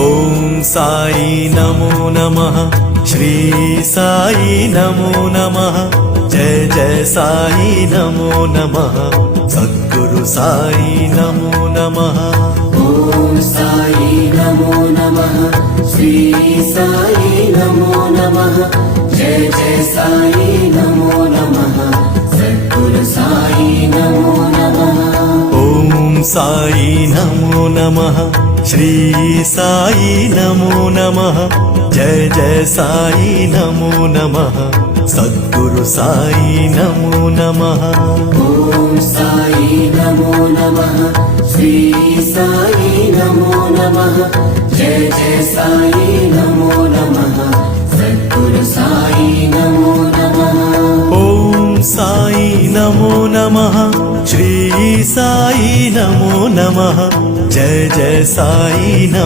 ఓం సాయి నమో నమః శ్రీ సాయి నమో నమః జయ జయ సాయి నమో నమః సద్గురు సాయి నమో నమః ఓం సాయి నమో నమః శ్రీ సాయి నమో నమః జయ జయ సాయి నమో నమః సద్గురు సాయి నమో నమః ఓం సాయి నమో నమః శ్రీ సాయి నమో నమః జయ జయ సాయి నమో నమః సద్గురు సాయి నమో నమః ఓం సాయి నమో నమః శ్రీ సాయి నమో నమః జయ జయ సాయి నమో నమః సద్గురు సాయి నమో నమః ఓం సాయి నమో నమః శ్రీ సాయి నమో నమః జయ జయ సాయి నమో